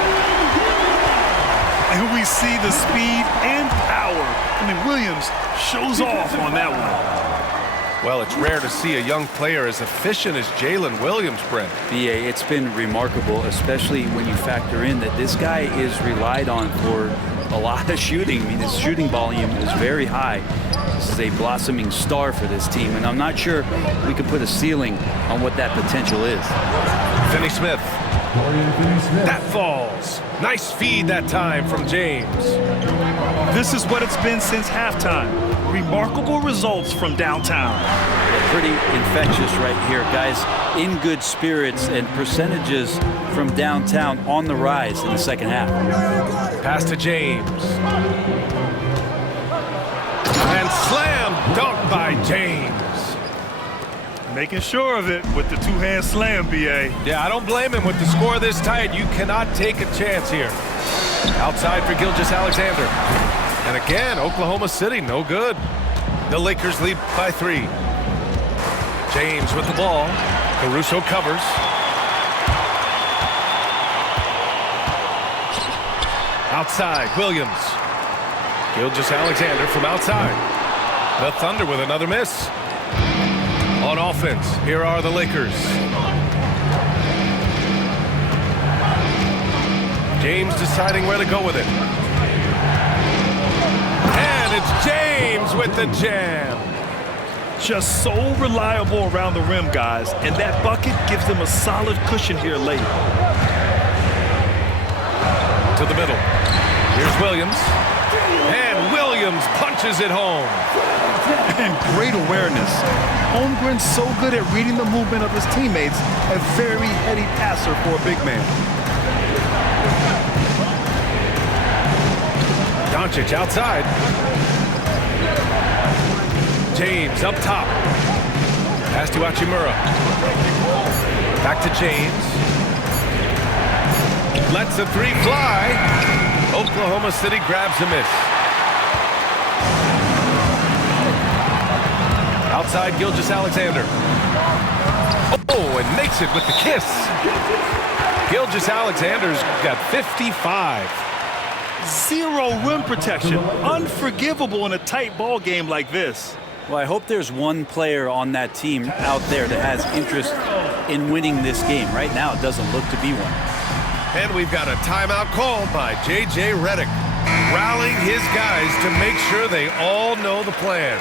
And we see the speed and power. I mean, Williams shows off on that one. Well, it's rare to see a young player as efficient as Jalen Williams, Brent. BA, it's been remarkable, especially when you factor in that this guy is relied on for a lot of shooting. I mean, his shooting volume is very high. This is a blossoming star for this team, and I'm not sure we can put a ceiling on what that potential is. Finney-Smith. That falls. Nice feed that time from James. This is what it's been since halftime. Remarkable results from downtown. Pretty infectious right here, guys. In good spirits and percentages from downtown on the rise in the second half. Pass to James. And slam dunk by James. Making sure of it with the two-hand slam, BA. Yeah, I don't blame him. With the score this tight, you cannot take a chance here. Outside for Gilgeous-Alexander. And again, Oklahoma City, no good. The Lakers lead by 3. James with the ball. Caruso covers. Outside, Williams. Gilgeous-Alexander from outside. The Thunder with another miss. On offense, here are the Lakers. James deciding where to go with it. And it's James with the jam. Just so reliable around the rim, guys. And that bucket gives them a solid cushion here late. To the middle. Here's Williams. And Williams punches it home. And great awareness. Holmgren's so good at reading the movement of his teammates, a very heady passer for a big man. Doncic outside. James up top. Pass to Hachimura. Back to James. Lets the three fly. Oklahoma City grabs a miss. Outside Gilgeous-Alexander. Oh, and makes it with the kiss. Gilgeous-Alexander's got 55. Zero rim protection. Unforgivable in a tight ball game like this. Well, I hope there's one player on that team out there that has interest in winning this game. Right now, it doesn't look to be one. And we've got a timeout called by J.J. Redick, rallying his guys to make sure they all know the plan.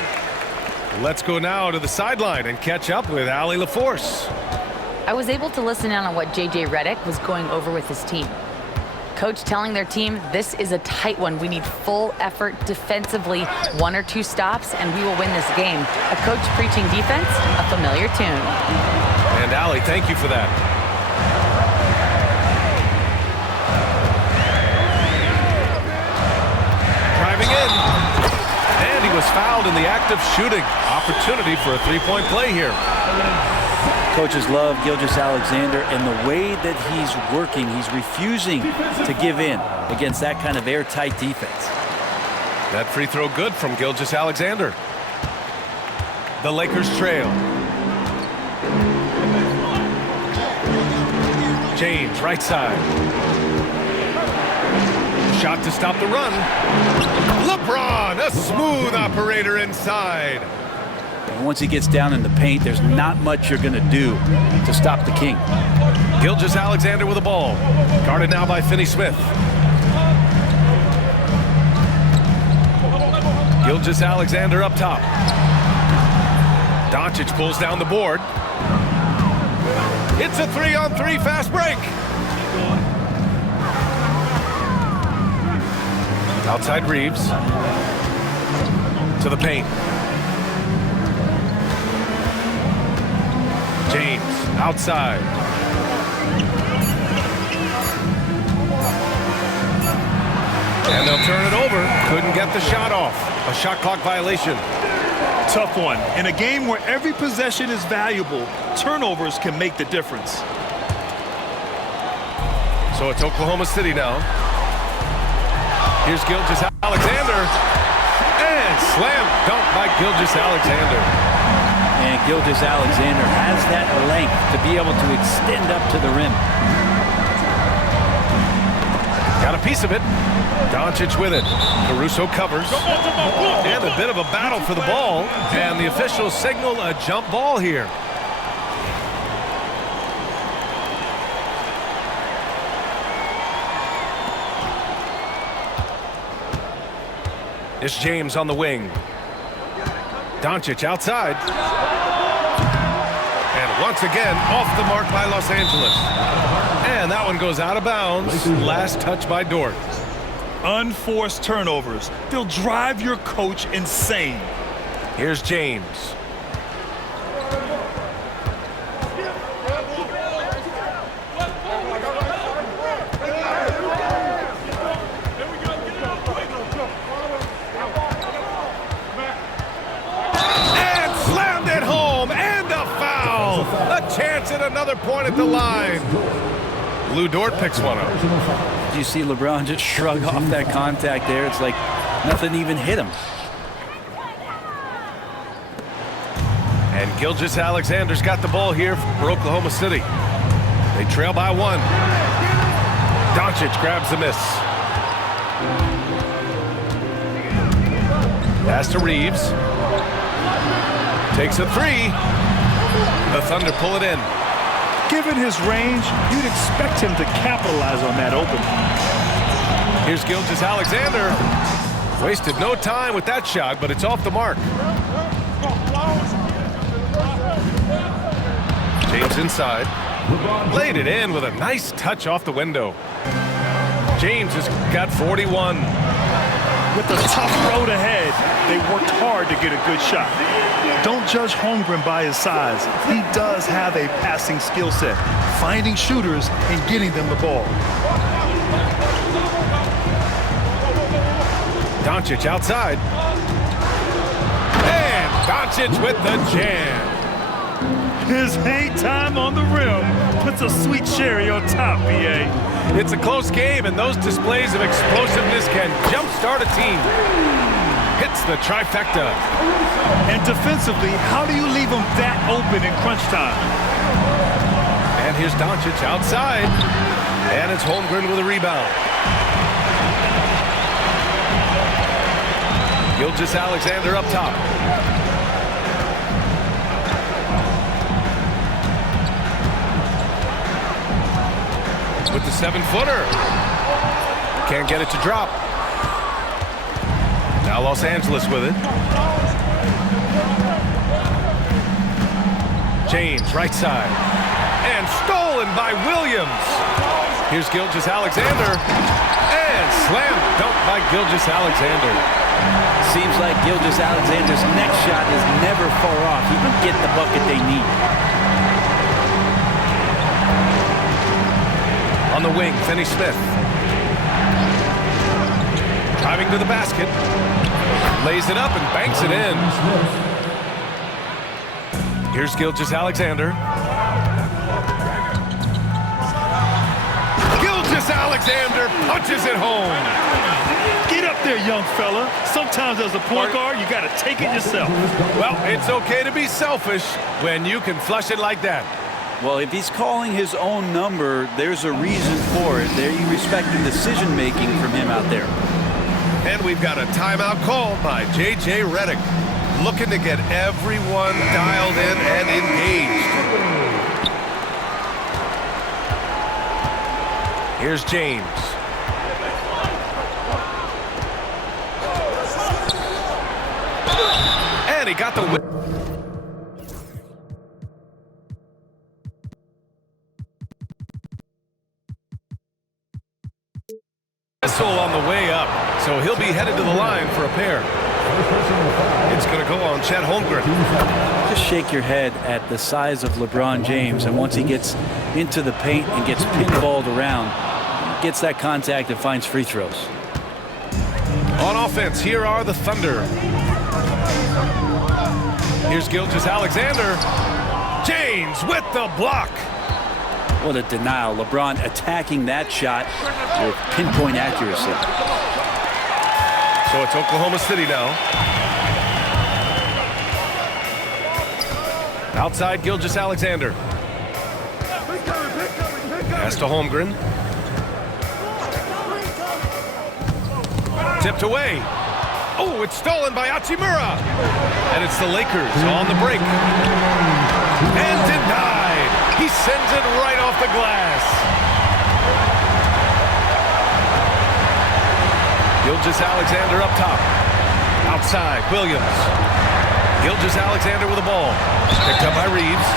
Let's go now to the sideline and catch up with Allie LaForce. I was able to listen in on what J.J. Redick was going over with his team. Coach telling their team, this is a tight one. We need full effort defensively, 1 or 2 stops, and we will win this game. A coach preaching defense, a familiar tune. And Allie, thank you for that. Driving in. And he was fouled in the act of shooting. Opportunity for a three-point play here. Coaches love Gilgeous-Alexander, and the way that he's working, he's refusing to give in against that kind of airtight defense. That free throw good from Gilgeous-Alexander. The Lakers trail. James, right side. Shot to stop the run. LeBron, a smooth operator inside. And once he gets down in the paint, there's not much you're going to do to stop the King. Gilgeous-Alexander with the ball. Guarded now by Finney-Smith. Gilgeous-Alexander up top. Doncic pulls down the board. It's a 3-on-3 fast break. Outside Reeves. To the paint. James outside. And they'll turn it over. Couldn't get the shot off. A shot clock violation. Tough one. In a game where every possession is valuable, turnovers can make the difference. So it's Oklahoma City now. Here's Gilgeous-Alexander. And slam dunk by Gilgeous-Alexander. And Gilgeous-Alexander has that length to be able to extend up to the rim. Got a piece of it. Doncic with it. Caruso covers. And a bit of a battle for the ball. And the officials signal a jump ball here. It's James on the wing. Doncic outside. And once again, off the mark by Los Angeles. And that one goes out of bounds. Last touch by Dort. Unforced turnovers. They'll drive your coach insane. Here's James. And slammed it home. And a foul. A chance at another point at the line. Lou Dort picks one up. You see LeBron just shrug off that contact there. It's like nothing even hit him. And Gilgeous-Alexander's got the ball here for Oklahoma City. They trail by 1. Doncic grabs the miss. Pass to Reeves. Takes a 3. The Thunder pull it in. Given his range, you'd expect him to capitalize on that opening. Here's Gilgeous-Alexander. Wasted no time with that shot, but it's off the mark. James inside. Laid it in with a nice touch off the window. James has got 41. With a tough road ahead, they worked hard to get a good shot. Don't judge Holmgren by his size. He does have a passing skill set, finding shooters and getting them the ball. Doncic outside. And Doncic with the jam. His hang time on the rim puts a sweet cherry on top, B.A. It's a close game, and those displays of explosiveness can jumpstart a team. Hits the trifecta. And defensively, how do you leave them that open in crunch time? And here's Doncic outside. And it's Holmgren with a rebound. Gilgeous-Alexander up top. With the 7-footer. Can't get it to drop. Now Los Angeles with it. James, right side. And stolen by Williams. Here's Gilgeous-Alexander. And slam dunk by Gilgeous-Alexander. Seems like Gilgeous-Alexander's next shot is never far off. He can get the bucket they need. On the wing, Finney-Smith. Driving to the basket. Lays it up and banks it in. Here's Gilgeous-Alexander. Gilgeous-Alexander punches it home. Get up there, young fella. Sometimes as a point guard, you got to take it yourself. Well, it's okay to be selfish when you can flush it like that. Well, if he's calling his own number, there's a reason for it. There you respect the decision-making from him out there. And we've got a timeout called by J.J. Redick, looking to get everyone dialed in and engaged. Here's James. And he got the win. Whistle on the way up, so he'll be headed to the line for a pair. It's going to go on Chet Holmgren. Just shake your head at the size of LeBron James, and once he gets into the paint and gets pinballed around, gets that contact and finds free throws. On offense, here are the Thunder. Here's Gilgeous-Alexander. James with the block. What a denial. LeBron attacking that shot with pinpoint accuracy. So it's Oklahoma City now. Outside, Gilgeous-Alexander. Pass to Holmgren. Tipped away. Oh, it's stolen by Hachimura. And it's the Lakers on the break. And denied. He sends it right off the glass. Gilgeous-Alexander up top. Outside, Williams. Gilgeous-Alexander with the ball. Picked up by Reeves.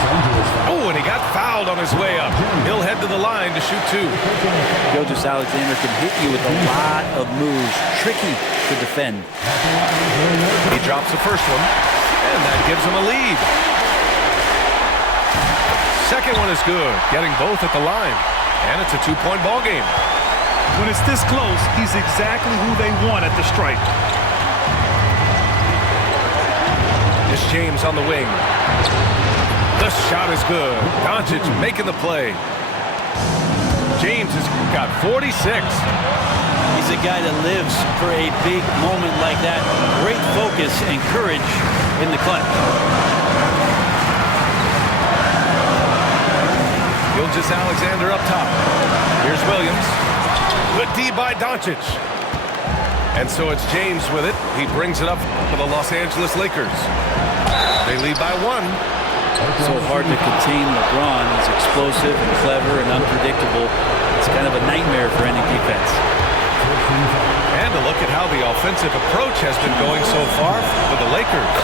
Oh, and he got fouled on his way up. He'll head to the line to shoot two. Gilgeous-Alexander can hit you with a lot of moves. Tricky to defend. He drops the first one, and that gives him a lead. Second one is good, getting both at the line. And it's a two-point ball game. When it's this close, he's exactly who they want at the stripe. It's James on the wing. The shot is good. Doncic making the play. James has got 46. He's a guy that lives for a big moment like that. Great focus and courage in the clutch. Gilgeous-Alexander up top. Here's Williams. Good D by Doncic. And so it's James with it. He brings it up for the Los Angeles Lakers. They lead by one. So hard to contain LeBron. He's explosive and clever and unpredictable. It's kind of a nightmare for any defense. And to look at how the offensive approach has been going so far for the Lakers.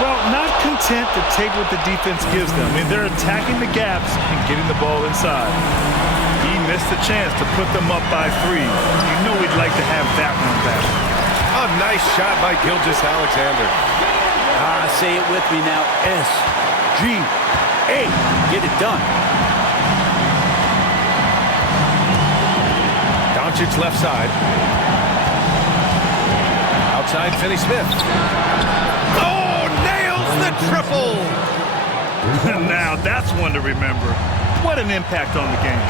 Well, not content to take what the defense gives them. I mean, they're attacking the gaps and getting the ball inside. He missed the chance to put them up by three. You know we'd like to have that one back. Oh, nice shot by Gilgeous-Alexander. Say it with me now. SGA. Get it done. Doncic left side. Outside, Finney-Smith. Oh, nails the triple! Now that's one to remember. What an impact on the game.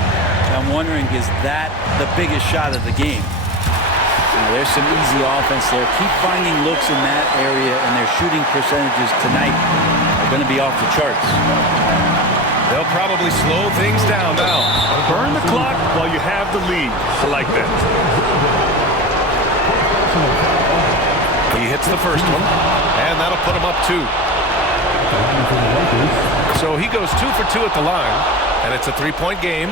I'm wondering, is that the biggest shot of the game? Now, there's some easy offense there. Keep finding looks in that area, and their shooting percentages tonight are going to be off the charts. They'll probably slow things down now. Burn the clock while you have the lead. I like that. He hits the first one, and that'll put him up 2. So he goes 2 for 2 at the line, and it's a 3-point game.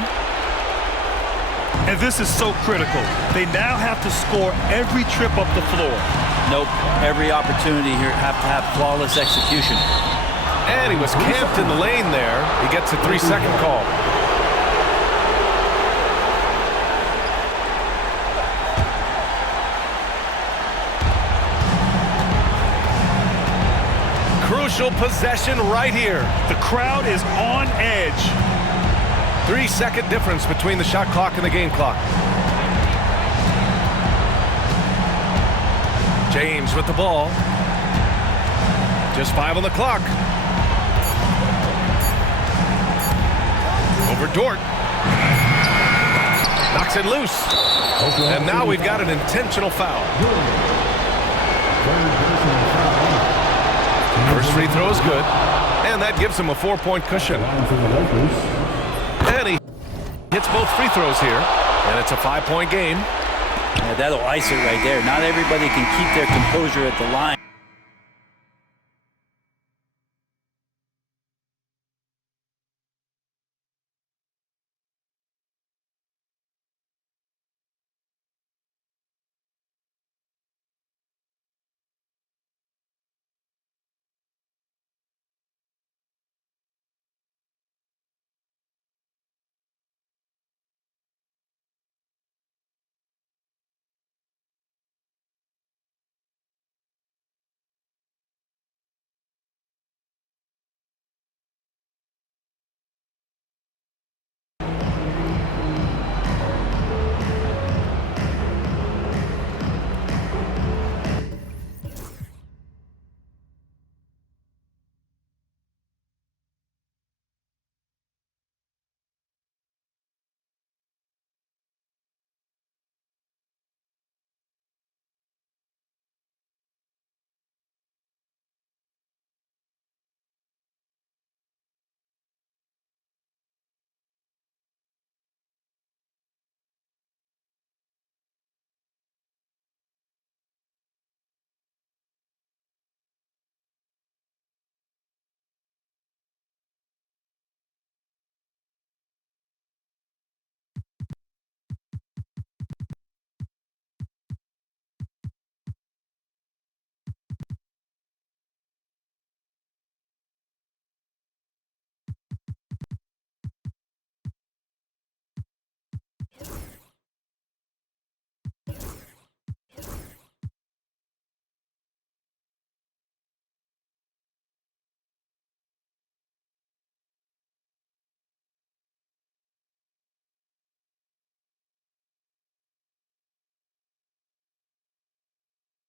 And this is so critical. They now have to score every trip up the floor. Nope. Every opportunity here have to have flawless execution. And he was camped in the lane there. He gets a 3-second call. Crucial possession right here. The crowd is on edge. 3-second difference between the shot clock and the game clock. James with the ball. Just 5 on the clock. Over Dort. Knocks it loose. And now we've got an intentional foul. First free throw is good. And that gives him a 4-point cushion. And he hits both free throws here. And it's a 5-point game. Yeah, that'll ice it right there. Not everybody can keep their composure at the line.